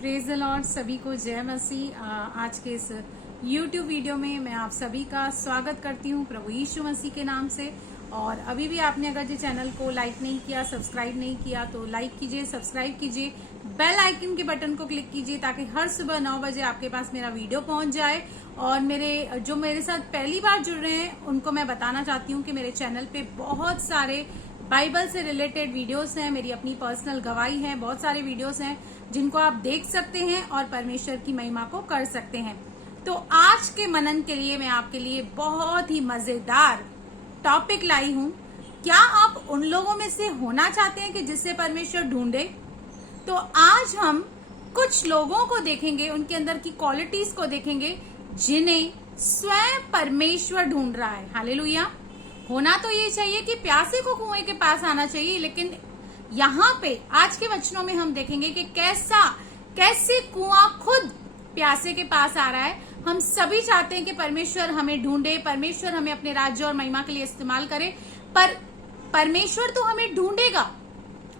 Praise the Lord. सभी को जय मसीह। आज के इस YouTube वीडियो में मैं आप सभी का स्वागत करती हूँ प्रभु यीशु मसीह के नाम से। और अभी भी आपने अगर ये चैनल को लाइक नहीं किया, सब्सक्राइब नहीं किया तो लाइक कीजिए, सब्सक्राइब कीजिए, बेल आइकन के बटन को क्लिक कीजिए ताकि हर सुबह 9 बजे आपके पास मेरा वीडियो पहुंच जाए। और मेरे साथ पहली बार जुड़ रहे हैं उनको मैं बताना चाहती हूँ कि मेरे चैनल पे बहुत सारे बाइबल से रिलेटेड वीडियोस हैं, मेरी अपनी पर्सनल गवाही है, बहुत सारे वीडियोस हैं जिनको आप देख सकते हैं और परमेश्वर की महिमा को कर सकते हैं। तो आज के मनन के लिए मैं आपके लिए बहुत ही मजेदार टॉपिक लाई हूं। क्या आप उन लोगों में से होना चाहते हैं कि जिससे परमेश्वर ढूंढे? तो आज हम कुछ लोगों को देखेंगे, उनके अंदर की क्वालिटीज को देखेंगे जिन्हें स्वयं परमेश्वर ढूंढ रहा है। हालेलुया। होना तो ये चाहिए कि प्यासे को कुएं के पास आना चाहिए, लेकिन यहाँ पे आज के वचनों में हम देखेंगे कि कैसे कुआं खुद प्यासे के पास आ रहा है। हम सभी चाहते हैं कि परमेश्वर हमें ढूंढे, परमेश्वर हमें अपने राज्य और महिमा के लिए इस्तेमाल करे, पर परमेश्वर तो हमें ढूंढेगा,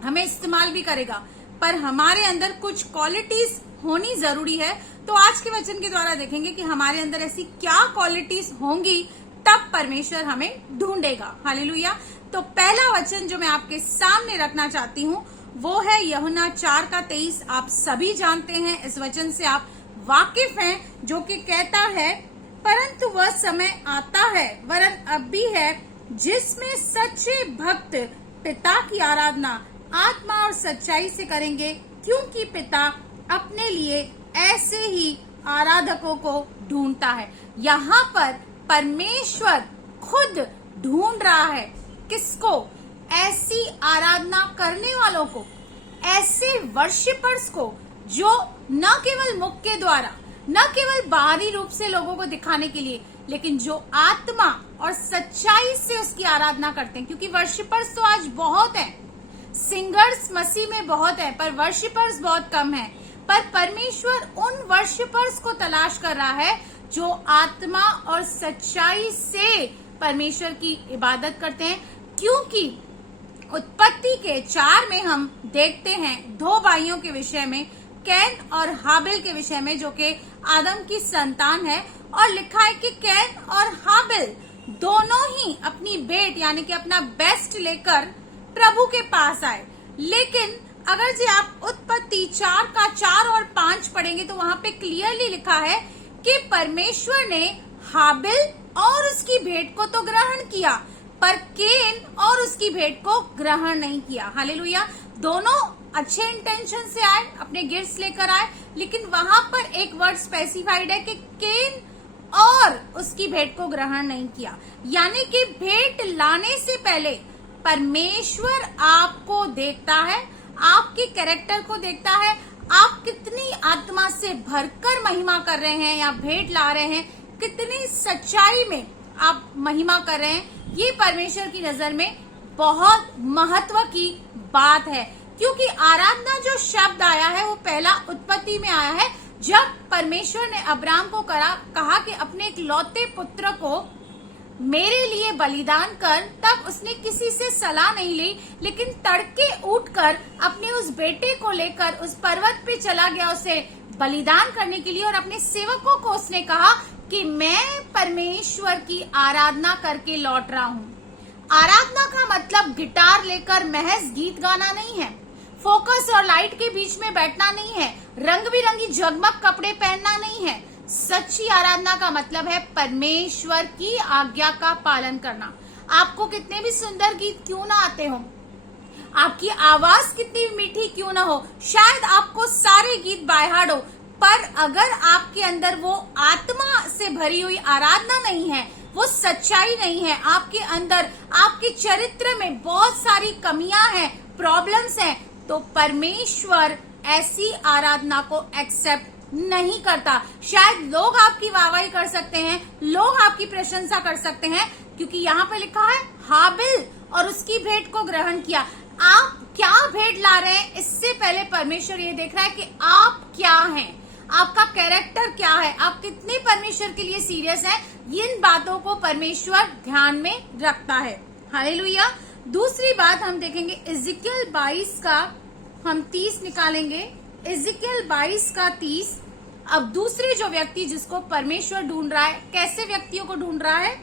हमें इस्तेमाल भी करेगा, पर हमारे अंदर कुछ क्वालिटीज होनी जरूरी है। तो आज के वचन के द्वारा देखेंगे कि हमारे अंदर ऐसी क्या क्वालिटीज होंगी तब परमेश्वर हमें ढूंढेगा। हालेलुया। तो पहला वचन जो मैं आपके सामने रखना चाहती हूँ वो है यूहन्ना 4:23। आप सभी जानते हैं, इस वचन से आप वाकिफ हैं, जो कि कहता है, परंतु वह समय आता है, वरन अब भी है, जिसमें सच्चे भक्त पिता की आराधना आत्मा और सच्चाई से करेंगे, क्योंकि पिता अपने लिए ऐसे ही आराधकों को ढूंढता है। यहाँ पर परमेश्वर खुद ढूंढ रहा है किसको? ऐसी आराधना करने वालों को, ऐसे वर्शिपर्स को जो न केवल मुख के द्वारा, न केवल बाहरी रूप से लोगों को दिखाने के लिए, लेकिन जो आत्मा और सच्चाई से उसकी आराधना करते हैं। क्योंकि वर्शिपर्स तो आज बहुत हैं, सिंगर्स मसीह में बहुत हैं, पर वर्शिपर्स बहुत कम हैं। पर परमेश्वर उन वर्शिपर्स को तलाश कर रहा है जो आत्मा और सच्चाई से परमेश्वर की इबादत करते हैं। क्योंकि उत्पत्ति के 4 में हम देखते हैं 2 भाइयों के विषय में, कैन और हाबिल के विषय में, जो कि आदम की संतान है। और लिखा है कि कैन और हाबिल दोनों ही अपनी भेंट यानी कि अपना बेस्ट लेकर प्रभु के पास आए। लेकिन अगर जी आप उत्पत्ति 4 और 5 पढ़ेंगे तो वहां पे क्लियरली लिखा है कि परमेश्वर ने हाबिल और उसकी भेंट को तो ग्रहण किया, पर केन और उसकी भेंट को ग्रहण नहीं किया। हालेलुया। दोनों अच्छे इंटेंशन से आए, अपने गिफ्ट्स लेकर आए, लेकिन वहां पर एक वर्ड स्पेसिफाइड है कि केन और उसकी भेंट को ग्रहण नहीं किया। यानी कि भेंट लाने से पहले परमेश्वर आपको देखता है, आपके कैरेक्टर को देखता है, आप कितनी आत्मा से भरकर महिमा कर रहे हैं या भेंट ला रहे हैं, कितनी सच्चाई में आप महिमा कर रहे हैं। ये परमेश्वर की नजर में बहुत महत्व की बात है। क्योंकि आराधना जो शब्द आया है वो पहला उत्पत्ति में आया है, जब परमेश्वर ने अब्राम को कहा कि अपने एक लौते पुत्र को मेरे लिए बलिदान कर। तब उसने किसी से सलाह नहीं ली, लेकिन तड़के उठकर अपने उस बेटे को लेकर उस पर्वत पे चला गया उसे बलिदान करने के लिए। और अपने सेवकों को उसने कहा कि मैं परमेश्वर की आराधना करके लौट रहा हूँ। आराधना का मतलब गिटार लेकर महज गीत गाना नहीं है, फोकस और लाइट के बीच में बैठना नहीं है, रंग बिरंगी जगमग कपड़े पहनना नहीं है। सच्ची आराधना का मतलब है परमेश्वर की आज्ञा का पालन करना। आपको कितने भी सुंदर गीत क्यों ना आते हो, आपकी आवाज कितनी भी मीठी क्यों ना हो, शायद आपको सारे गीत बाय हार्ट हो, पर अगर आपके अंदर वो आत्मा से भरी हुई आराधना नहीं है, वो सच्चाई नहीं है, आपके अंदर, आपके चरित्र में बहुत सारी कमियां हैं, प्रॉब्लम्स हैं, तो परमेश्वर ऐसी आराधना को एक्सेप्ट नहीं करता। शायद लोग आपकी वाहवाही कर सकते हैं, लोग आपकी प्रशंसा कर सकते हैं, क्योंकि यहाँ पे लिखा है हाबिल और उसकी भेंट को ग्रहण किया। आप क्या भेंट ला रहे हैं, इससे पहले परमेश्वर ये देख रहा है कि आप क्या हैं, आपका कैरेक्टर क्या है, आप कितने परमेश्वर के लिए सीरियस हैं। इन बातों को परमेश्वर ध्यान में रखता है। हालेलुया। दूसरी बात हम देखेंगे, इज़िकियल 22 का हम 30 निकालेंगे इज़िकियल 22 का 30। अब दूसरी जो व्यक्ति जिसको परमेश्वर ढूंढ रहा है, कैसे व्यक्तियों को ढूंढ रहा है?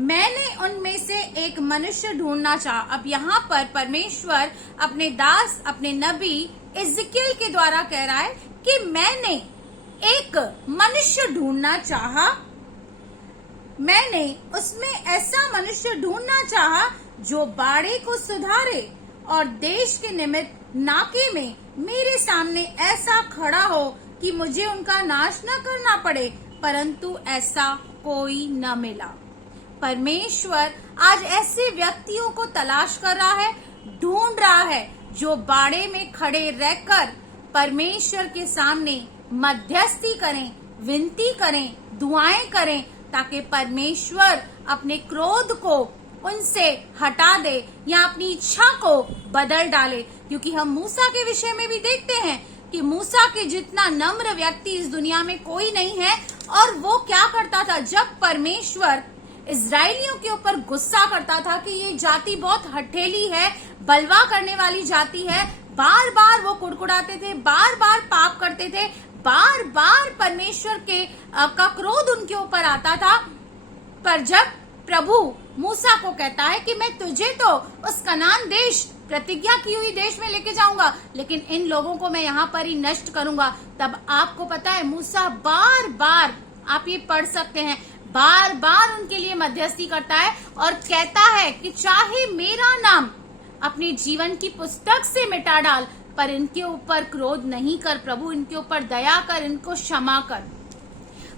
मैंने उनमें से एक मनुष्य ढूंढना चाहा। अब यहाँ पर परमेश्वर अपने दास, अपने नबी इज़िकियल के द्वारा कह रहा है कि मैंने एक मनुष्य ढूंढना चाहा, मैंने उसमें ऐसा मनुष्य ढूंढना चाहा जो बाड़े को सुधारे और देश के निमित्त नाके में मेरे सामने ऐसा खड़ा हो कि मुझे उनका नाश न करना पड़े, परंतु ऐसा कोई न मिला। परमेश्वर आज ऐसे व्यक्तियों को तलाश कर रहा है, ढूंढ रहा है, जो बाड़े में खड़े रहकर परमेश्वर के सामने मध्यस्थी करें, विनती करें, दुआएं करें, ताकि परमेश्वर अपने क्रोध को उनसे हटा दे या अपनी इच्छा को बदल डाले। क्योंकि हम मूसा के विषय में भी देखते हैं कि मूसा के जितना नम्र व्यक्ति इस दुनिया में कोई नहीं है। और वो क्या करता था, जब परमेश्वर इजरायलियों के ऊपर गुस्सा करता था कि ये जाति बहुत हठेली है, बलवा करने वाली जाति है, बार बार वो कुड़कुड़ाते थे, बार बार पाप करते थे, बार बार परमेश्वर के का क्रोध उनके ऊपर आता था। पर जब प्रभु मूसा को कहता है कि मैं तुझे तो उस कनान देश, प्रतिज्ञा की हुई देश में लेके जाऊंगा, लेकिन इन लोगों को मैं यहाँ पर ही नष्ट करूंगा, तब आपको पता है मूसा बार बार, आप ये पढ़ सकते हैं, बार बार उनके लिए मध्यस्थी करता है और कहता है कि चाहे मेरा नाम अपने जीवन की पुस्तक से मिटा डाल, पर इनके ऊपर क्रोध नहीं कर प्रभु, इनके ऊपर दया कर, इनको क्षमा कर।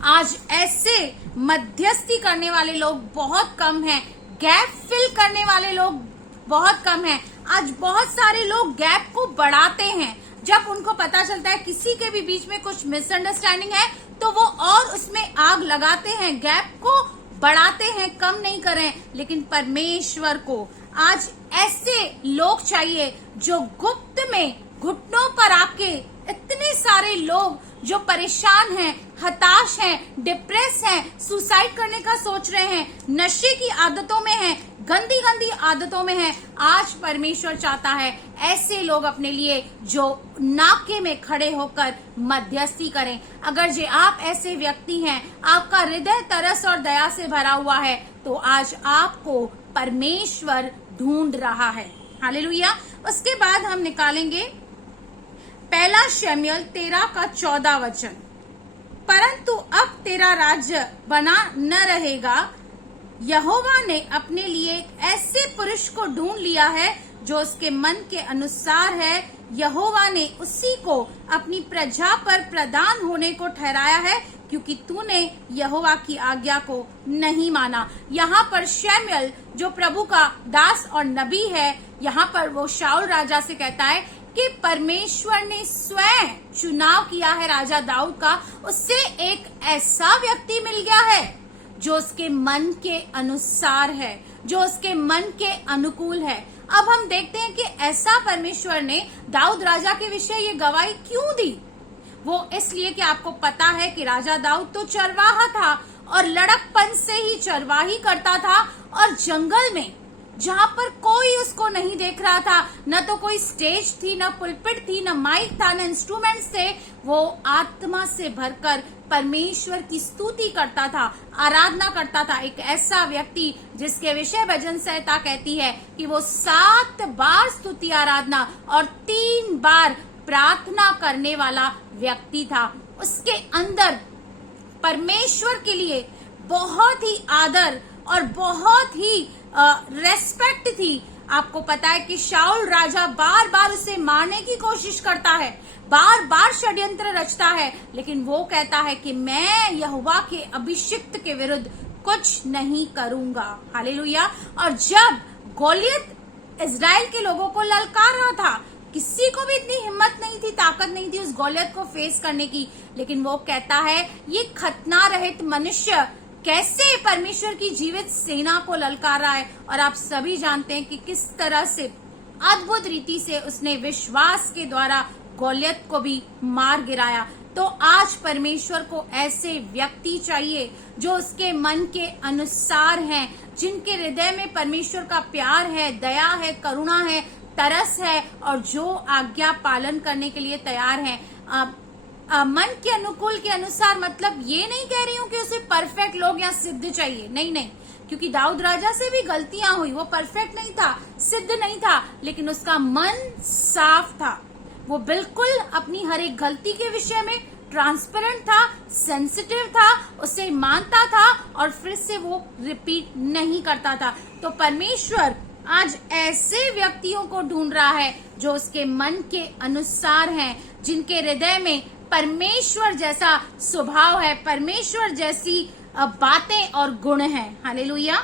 आज ऐसे मध्यस्थी करने वाले लोग बहुत कम हैं, गैप फिल करने वाले लोग बहुत कम हैं। आज बहुत सारे लोग गैप को बढ़ाते हैं। जब उनको पता चलता है किसी के भी बीच में कुछ मिसअंडरस्टैंडिंग है, तो वो और उसमें आग लगाते हैं, गैप को बढ़ाते हैं, कम नहीं करें। लेकिन परमेश्वर को आज ऐसे लोग चाहिए जो गुप्त में घुटनों पर आके, इतने सारे लोग जो परेशान हैं, हताश हैं, डिप्रेस हैं, सुसाइड करने का सोच रहे हैं, नशे की आदतों में हैं, गंदी गंदी आदतों में हैं, आज परमेश्वर चाहता है ऐसे लोग अपने लिए जो नाके में खड़े होकर मध्यस्थी करें। अगर जे आप ऐसे व्यक्ति हैं, आपका हृदय तरस और दया से भरा हुआ है, तो आज आपको परमेश्वर ढूंढ रहा है। हालेलुया। उसके बाद हम निकालेंगे 1 शमूएल 13 का 14 वचन। परंतु अब तेरा राज्य बना न रहेगा, यहोवा ने अपने लिए एक ऐसे पुरुष को ढूंढ लिया है जो उसके मन के अनुसार है। यहोवा ने उसी को अपनी प्रजा पर प्रधान होने को ठहराया है, क्योंकि तूने यहोवा की आज्ञा को नहीं माना। यहाँ पर शमूएल जो प्रभु का दास और नबी है, यहाँ पर वो शाऊल राजा से कहता है कि परमेश्वर ने स्वयं चुनाव किया है राजा दाऊद का, उससे एक ऐसा व्यक्ति मिल गया है जो उसके मन के अनुसार है, जो उसके मन के अनुकूल है। अब हम देखते हैं कि ऐसा परमेश्वर ने दाऊद राजा के विषय ये गवाही क्यों दी। वो इसलिए कि आपको पता है कि राजा दाऊद तो चरवाहा था और लड़कपन से ही चरवाही करता था, और जंगल में जहाँ पर कोई उसको नहीं देख रहा था, न तो कोई स्टेज थी, न पुलपिट थी, न माइक था, न इंस्ट्रूमेंट्स थे, वो आत्मा से भरकर परमेश्वर की स्तुति करता था, आराधना करता था। एक ऐसा व्यक्ति जिसके विषय भजन संहिता कहती है कि वो 7 बार स्तुति आराधना और 3 बार प्रार्थना करने वाला व्यक्ति था। उसके अंदर परमेश्वर के लिए बहुत ही आदर और बहुत ही रेस्पेक्ट थी। आपको पता है कि शाऊल राजा बार बार उसे मारने की कोशिश करता है, बार बार षड्यंत्र रचता है, लेकिन वो कहता है कि मैं यहोवा के अभिषिक्त के विरुद्ध कुछ नहीं करूंगा। हालेलुया। और जब गोलियत इजराइल के लोगों को ललकार रहा था, किसी को भी इतनी हिम्मत नहीं थी, ताकत नहीं थी उस गोलियत को फेस करने की, लेकिन वो कहता है ये खतना रहित मनुष्य कैसे परमेश्वर की जीवित सेना को ललकार रहा है। और आप सभी जानते हैं कि किस तरह से अद्भुत रीति से उसने विश्वास के द्वारा गोलियत को भी मार गिराया। तो आज परमेश्वर को ऐसे व्यक्ति चाहिए जो उसके मन के अनुसार हैं, जिनके हृदय में परमेश्वर का प्यार है, दया है, करुणा है, तरस है और जो आज्ञा पालन करने के लिए तैयार हैं। मन के अनुकूल के अनुसार मतलब ये नहीं कह रही हूं कि उसे परफेक्ट लोग या सिद्ध चाहिए, नहीं नहीं, क्योंकि दाऊद राजा से भी गलतियां हुई, वो परफेक्ट नहीं था, सिद्ध नहीं था, लेकिन उसका मन साफ था। वो बिल्कुल अपनी हर एक गलती के विषय में ट्रांसपेरेंट था, सेंसिटिव था, उसे मानता था और फिर से वो रिपीट नहीं करता था। तो परमेश्वर आज ऐसे व्यक्तियों को ढूंढ रहा है जो उसके मन के अनुसार हैं, जिनके हृदय में परमेश्वर जैसा स्वभाव है, परमेश्वर जैसी बातें और गुण हैं। हालेलुया।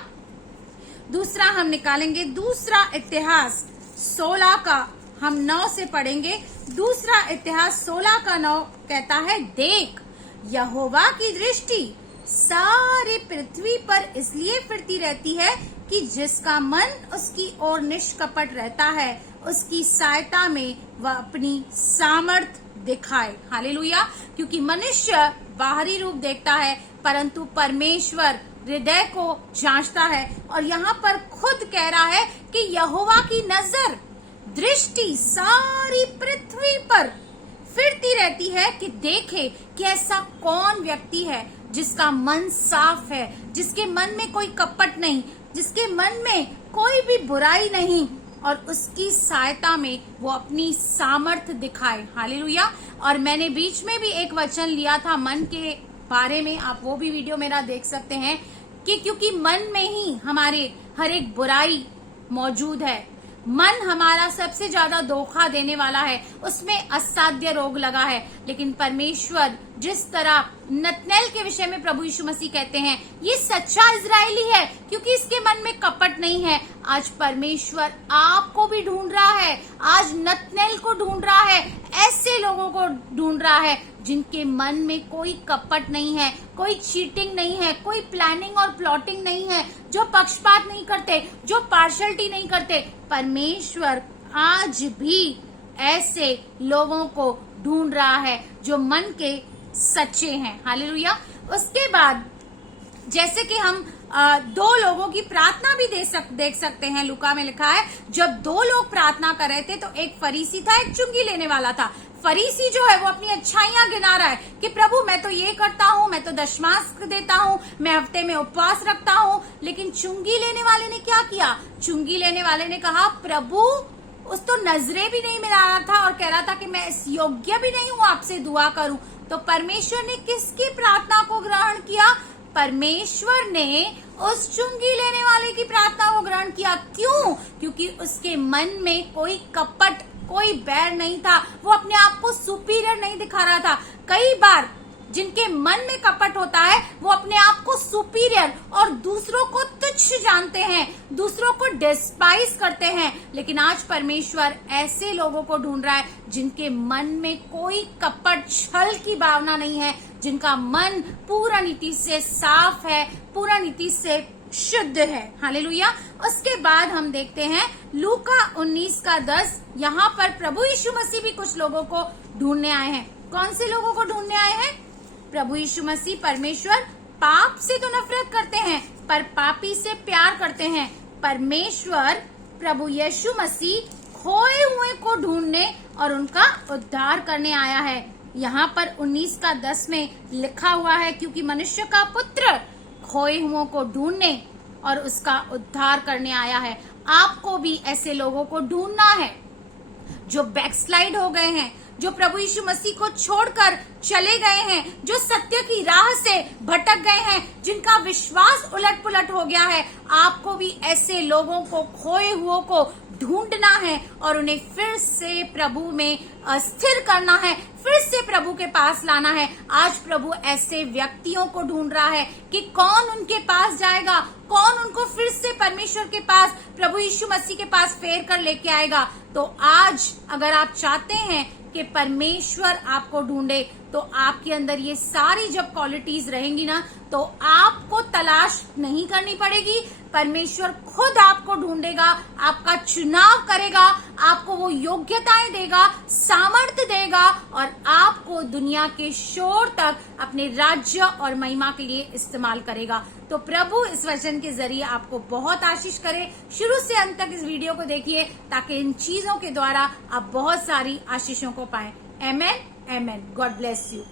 दूसरा हम निकालेंगे, दूसरा इतिहास 16 का हम 9 से पढ़ेंगे। दूसरा इतिहास 16 का 9 कहता है, देख यहोवा की दृष्टि सारी पृथ्वी पर इसलिए फिरती रहती है कि जिसका मन उसकी ओर निष्कपट रहता है, उसकी सहायता में वह अपनी सामर्थ दिखाए। हालेलुया। क्योंकि मनुष्य बाहरी रूप देखता है, परंतु परमेश्वर हृदय को जांचता है। और यहाँ पर खुद कह रहा है कि यहोवा की नजर, दृष्टि सारी पृथ्वी पर फिरती रहती है कि देखे कि ऐसा कौन व्यक्ति है जिसका मन साफ है, जिसके मन में कोई कपट नहीं, जिसके मन में कोई भी बुराई नहीं, और उसकी सहायता में वो अपनी सामर्थ दिखाए। हालेलुया। और मैंने बीच में भी एक वचन लिया था मन के बारे में, आप वो भी वीडियो मेरा देख सकते हैं, कि क्योंकि मन में ही हमारे हर एक बुराई मौजूद है, मन हमारा सबसे ज्यादा धोखा देने वाला है, उसमें असाध्य रोग लगा है। लेकिन परमेश्वर जिस तरह नतनेल के विषय में प्रभु यीशु मसीह कहते हैं, ये सच्चा इजरायली है क्योंकि इसके मन में कपट नहीं है। आज परमेश्वर आपको भी ढूंढ रहा है, आज नतनेल को ढूंढ रहा है, ऐसे लोगों को ढूंढ रहा है जिनके मन में कोई कपट नहीं है, कोई चीटिंग नहीं है, कोई प्लानिंग और प्लॉटिंग नहीं है, जो पक्षपात नहीं करते, जो पार्शलिटी नहीं करते। परमेश्वर आज भी ऐसे लोगों को ढूंढ रहा है जो मन के सच्चे हैं। हालेलुया। उसके बाद जैसे कि हम 2 लोगों की प्रार्थना भी देख सकते हैं। लूका में लिखा है, जब 2 लोग प्रार्थना कर रहे थे तो एक फरीसी था, एक चुंगी लेने वाला था। फरीसी जो है वो अपनी अच्छाइयां गिना रहा है कि प्रभु मैं तो ये करता हूँ, मैं तो दशमांश देता हूँ, मैं हफ्ते में उपवास रखता हूँ। लेकिन चुंगी लेने वाले ने क्या किया? चुंगी लेने वाले ने कहा, प्रभु उस तो नजरे भी नहीं मिला रहा था और कह रहा था कि मैं इस योग्य भी नहीं हूँ आपसे दुआ करूं। तो परमेश्वर ने किसकी प्रार्थना को ग्रहण किया? परमेश्वर ने उस चुंगी लेने वाले की प्रार्थना को ग्रहण किया। क्यों? क्योंकि उसके मन में कोई कपट, कोई बैर नहीं था, वो अपने आप को सुपीरियर नहीं दिखा रहा था। कई बार जिनके मन में कपट होता है वो अपने आप को सुपीरियर और दूसरों को तुच्छ जानते हैं, दूसरों को डिस्पाइज करते हैं। लेकिन आज परमेश्वर ऐसे लोगों को ढूंढ रहा है जिनके मन में कोई कपट, छल की भावना नहीं है, जिनका मन पूरा नीति से साफ है, पूरा नीति से शुद्ध है। हालेलुया। उसके बाद हम देखते हैं लूका 19 का 10। यहाँ पर प्रभु यीशु मसीह भी कुछ लोगों को ढूंढने आए हैं। कौन से लोगों को ढूंढने आए हैं? प्रभु यीशु मसीह, परमेश्वर पाप से तो नफरत करते हैं पर पापी से प्यार करते हैं। परमेश्वर प्रभु यीशु मसीह खोए हुए को ढूंढने और उनका उद्धार करने आया है। यहाँ पर 19 का 10 में लिखा हुआ है, क्योंकि मनुष्य का पुत्र खोए हुओं को ढूंढने और उसका उद्धार करने आया है। आपको भी ऐसे लोगों को ढूंढना है जो बैकस्लाइड हो गए हैं, जो प्रभु यीशु मसीह को छोड़कर चले गए हैं, जो सत्य की राह से भटक गए हैं, जिनका विश्वास उलट पुलट हो गया है। आपको भी ऐसे लोगों को, खोए हुओं को ढूंढना है और उन्हें फिर से प्रभु में स्थिर करना है, फिर से प्रभु के पास लाना है। आज प्रभु ऐसे व्यक्तियों को ढूंढ रहा है कि कौन उनके पास जाएगा, कौन उनको फिर से परमेश्वर के पास, प्रभु यीशु मसीह के पास फेर कर लेके आएगा। तो आज अगर आप चाहते हैं कि परमेश्वर आपको ढूंढे, तो आपके अंदर ये सारी जब क्वालिटीज रहेंगी ना, तो आपको तलाश नहीं करनी पड़ेगी। परमेश्वर खुद आपको ढूंढेगा, आपका चुनाव करेगा, आपको वो योग्यताएं देगा, सामर्थ्य देगा और आपको दुनिया के शोर तक अपने राज्य और महिमा के लिए इस्तेमाल करेगा। तो प्रभु इस वचन के जरिए आपको बहुत आशीष करे। शुरू से अंत तक इस वीडियो को देखिए ताकि इन चीजों के द्वारा आप बहुत सारी आशीषों को पाएं। आमेन, आमेन। God bless you.